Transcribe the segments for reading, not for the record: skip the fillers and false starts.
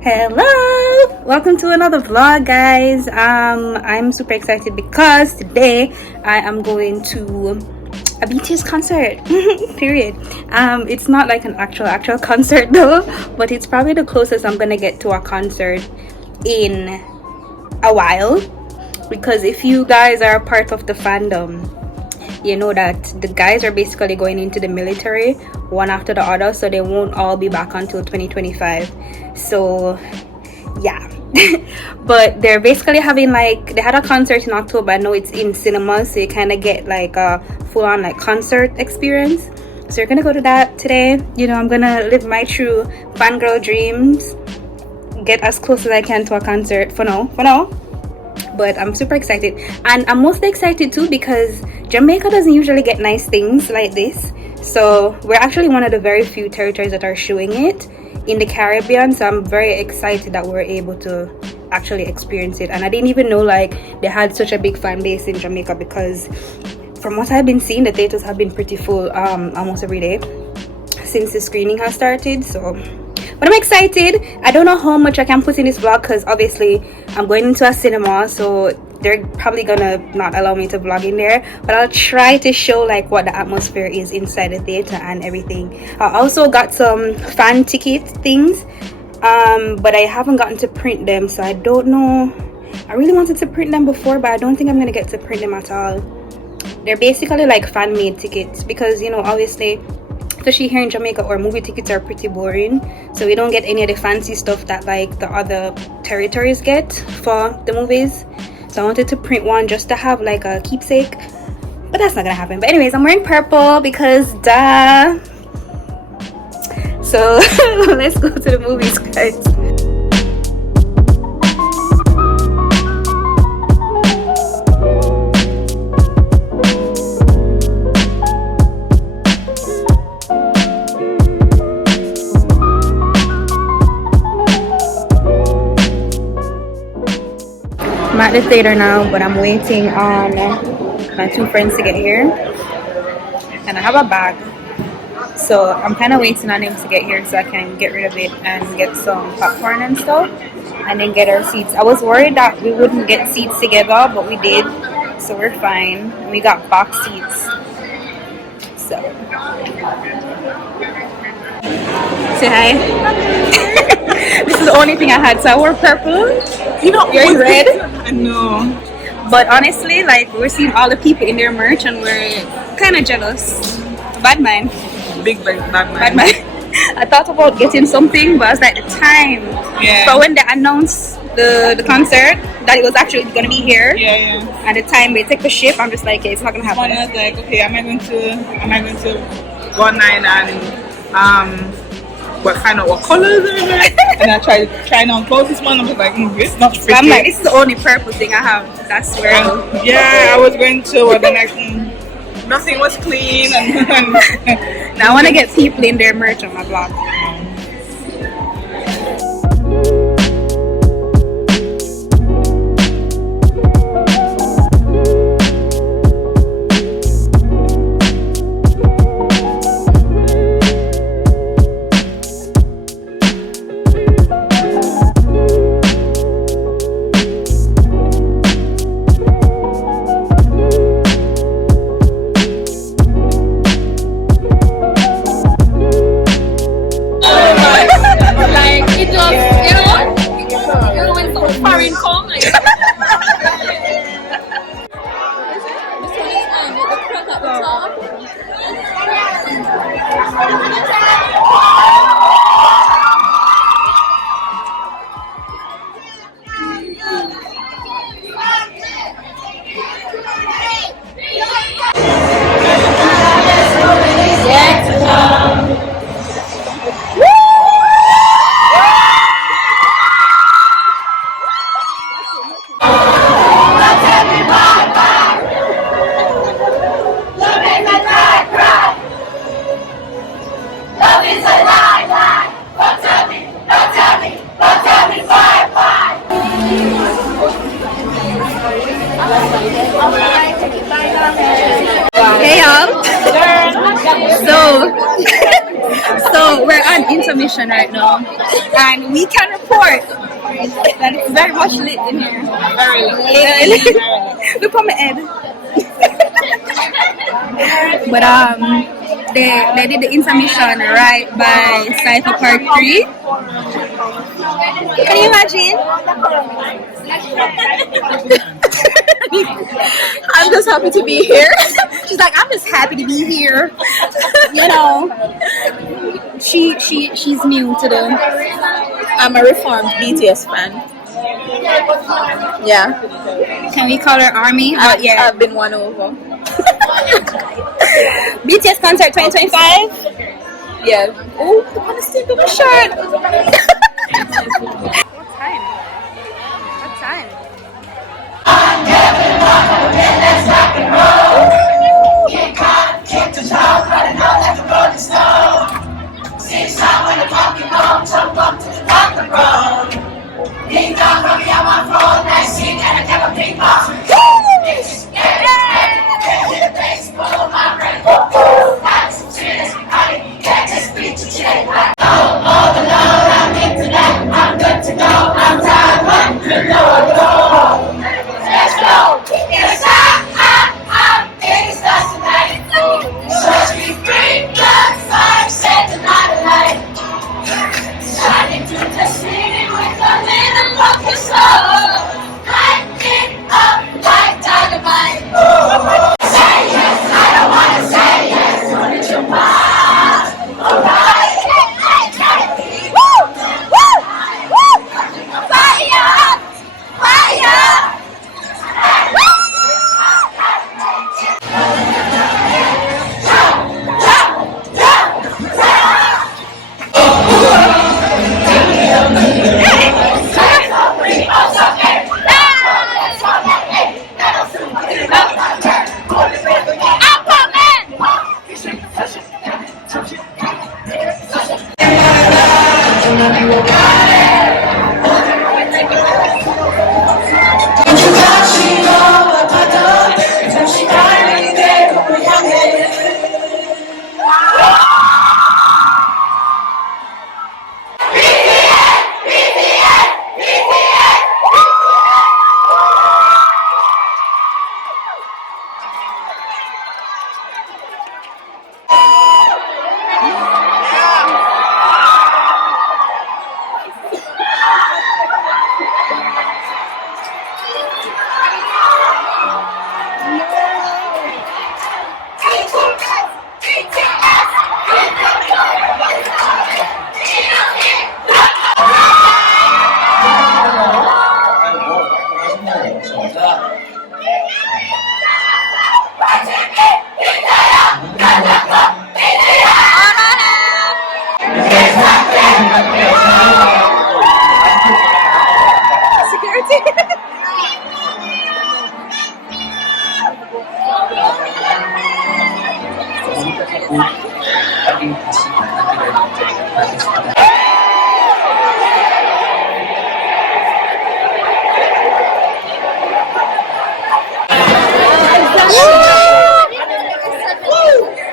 Hello, welcome to another vlog, guys. I'm super excited because today I am going to a BTS concert. Period. It's not like an actual concert though, but it's probably the closest I'm gonna get to a concert in a while, because if you guys are a part of the fandom, you know that the guys are basically going into the military one after the other, so they won't all be back until 2025. So yeah. But they're basically having, like, they had a concert in October. I know it's in cinemas, so you kind of get like a full-on like concert experience. So you're gonna go to that today. You know, I'm gonna live my true fangirl dreams, get as close as I can to a concert for now. But I'm super excited, and I'm mostly excited too because Jamaica doesn't usually get nice things like this. So we're actually one of the very few territories that are showing it in the Caribbean, so I'm very excited that we're able to actually experience it. And I didn't even know like they had such a big fan base in Jamaica, because from what I've been seeing, the theaters have been pretty full almost every day since the screening has started. So but I'm excited. I don't know how much I can put in this vlog because obviously I'm going into a cinema, so they're probably gonna not allow me to vlog in there, but I'll try to show like what the atmosphere is inside the theater and everything. I also got some fan ticket things, but I haven't gotten to print them, so I don't know. I really wanted to print them before, but I don't think I'm gonna get to print them at all. They're basically like fan made tickets, because you know, obviously, especially here in Jamaica, our movie tickets are pretty boring, so we don't get any of the fancy stuff that like the other territories get for the movies. So I wanted to print one just to have like a keepsake, but that's not gonna happen. But anyways, I'm wearing purple because duh. So let's go to the movies, guys. I'm at the theater now, but I'm waiting on my two friends to get here, and I have a bag, so I'm kind of waiting on them to get here so I can get rid of it and get some popcorn and stuff, and then get our seats. I was worried that we wouldn't get seats together, but we did, so we're fine. We got box seats. So say hi. This is the only thing I had, so I wore purple. You know, you're red. I know. But honestly, like, we're seeing all the people in their merch and we're kind of jealous. Bad man. Big bad man. Bad man. I thought about getting something, but I was like, the time. Yeah. But when they announced the concert, that it was actually going to be here. Yeah. And the time they take the ship, I'm just like, okay, it's not going to happen. I was like, okay, am I going to go online and what colors are there? And I tried trying on clothes this one. I was like, it's not pretty. I'm like, this is the only purple thing I have. That's where. Yeah, I was going to, and then like, nothing was clean. And now I want to get people in their merch on my blog. Hey y'all. So So we're on intermission right now, and we can report that it's very much lit in here. Very lit. Look on my head. But they did the intermission right by Cypher Part 3. Can you imagine? I'm just happy to be here. She's like, I'm just happy to be here. You know, she's new to the. I'm a reformed BTS fan. Yeah. Can we call her Army? Yeah. I've been won over. BTS Concert 2025. Yeah. Oh, I want to stick with the shirt. What time? What time?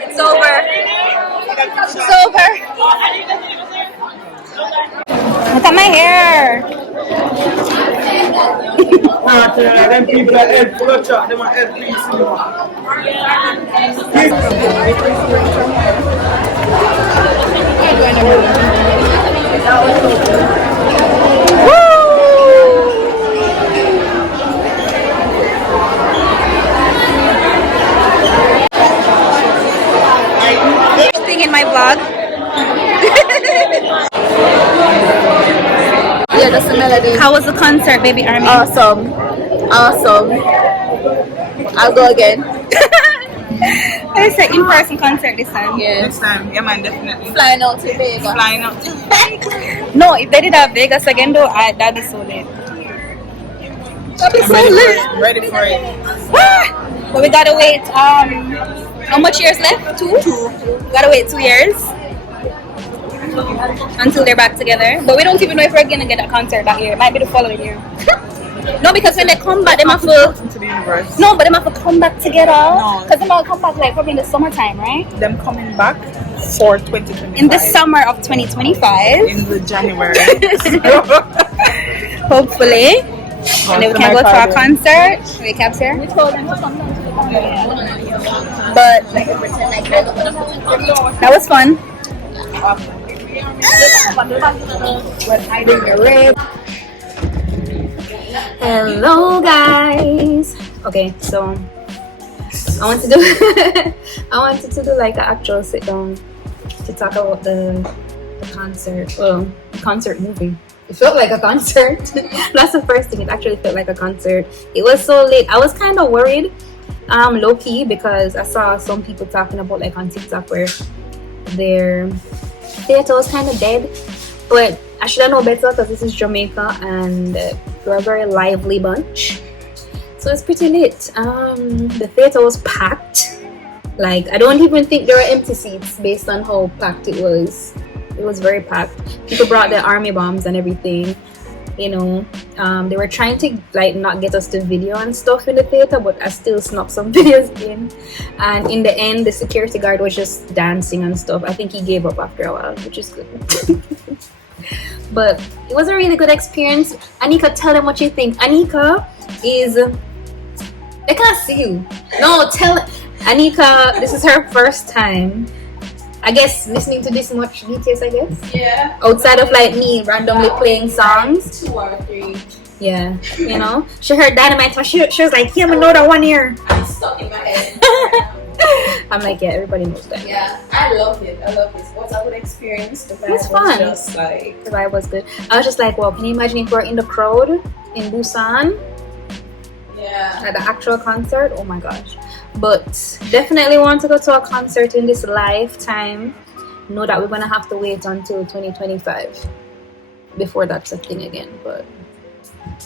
It's over. It's over. Look at my hair. Them people are head full of chat, them are head please. Thing in my vlog. Yeah, that's the melody. How was the concert, baby Army? Awesome. Awesome. I'll go again. It's an in-person concert this time. Yeah. Next time, yeah man, definitely. Flying out to Vegas. Flying out. No, if they did have Vegas again though, that'd be so lit. That'd be so lit. Ready for it. But we gotta wait. How much years left? Two. We gotta wait 2 years until they're back together. But we don't even know if we're gonna get a concert that year. It might be the following year. No, because when they come back, they must universe. No, but them have to come back together. No. Because them all come back like probably in the summertime, right? Them coming back for 2025. In the summer of 2025. In the January. Hopefully. And then we can go to our concert. Recaps here. We told them to come down to the concert. But that was fun. Hello guys. Okay, so I wanted to do like an actual sit down to talk about the concert. Well, the concert movie. It felt like a concert. That's the first thing. It actually felt like a concert. It was so late. I was kind of worried, low key, because I saw some people talking about like on TikTok where their theater was kind of dead. But I should have known better because this is Jamaica and we're a very lively bunch. So it's pretty lit. The theater was packed. Like I don't even think there were empty seats based on how packed it was. It was very packed. People brought their army bombs and everything. You know, they were trying to like not get us to video and stuff in the theater, but I still snuck some videos in. And in the end, the security guard was just dancing and stuff. I think he gave up after a while, which is good. But it was a really good experience. Anika, tell them what you think. Anika is... I can't see you. No, tell Anika, this is her first time, I guess, listening to this much BTS, I guess. Yeah. Outside of like me randomly playing songs. 2 or 3. Yeah, you know. She heard Dynamite, she was like, yeah, I know that one here. I'm stuck in my head. I'm like, yeah, everybody knows that. Yeah, I love it. I love it. What's a good experience? The vibe was fun. Just like The vibe was good. I was just like, well, can you imagine if we're in the crowd in Busan yeah. at the actual concert? Oh my gosh. But definitely want to go to a concert in this lifetime. Know that we're gonna have to wait until 2025 before that's a thing again. But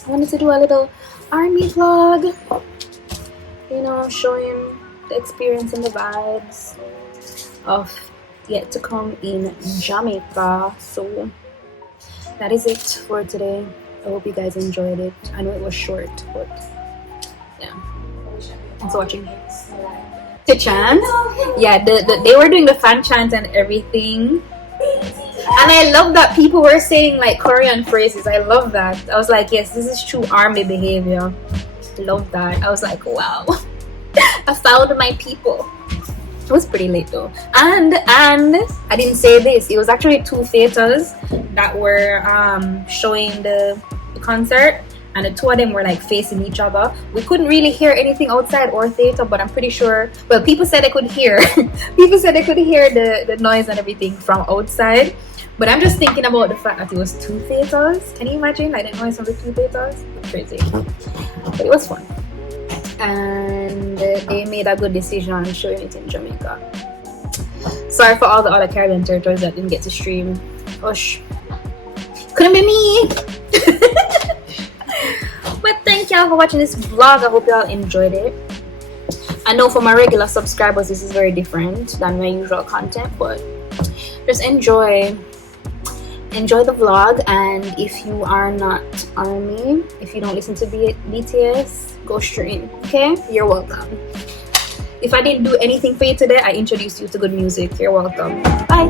I wanted to do a little army vlog, you know, showing the experience and the vibes of Yet to come in Jamaica. So that is it for today. I hope you guys enjoyed it. I know it was short, but yeah. Thanks for watching. The chant, yeah, they were doing the fan chant and everything, and I love that people were saying like Korean phrases. I love that. I was like, yes, this is true army behavior. Love that. I was like, wow. I found my people. It was pretty late though, and I didn't say this. It was actually 2 theaters that were showing the concert, and the 2 of them were like facing each other. We couldn't really hear anything outside our theater, but I'm pretty sure, well, people said they could hear people said they could hear the noise and everything from outside. But I'm just thinking about the fact that it was 2 theaters. Can you imagine like the noise from the 2 theaters? Crazy. But it was fun, and they made a good decision showing it in Jamaica. Sorry for all the other Caribbean territories that didn't get to stream. Gosh, couldn't be me. But thank y'all for watching this vlog. I hope y'all enjoyed it. I know for my regular subscribers this is very different than my usual content, but just enjoy the vlog. And if you are not ARMY, if you don't listen to BTS, go stream. Okay, you're welcome. If I didn't do anything for you today, I introduced you to good music. You're welcome. Bye.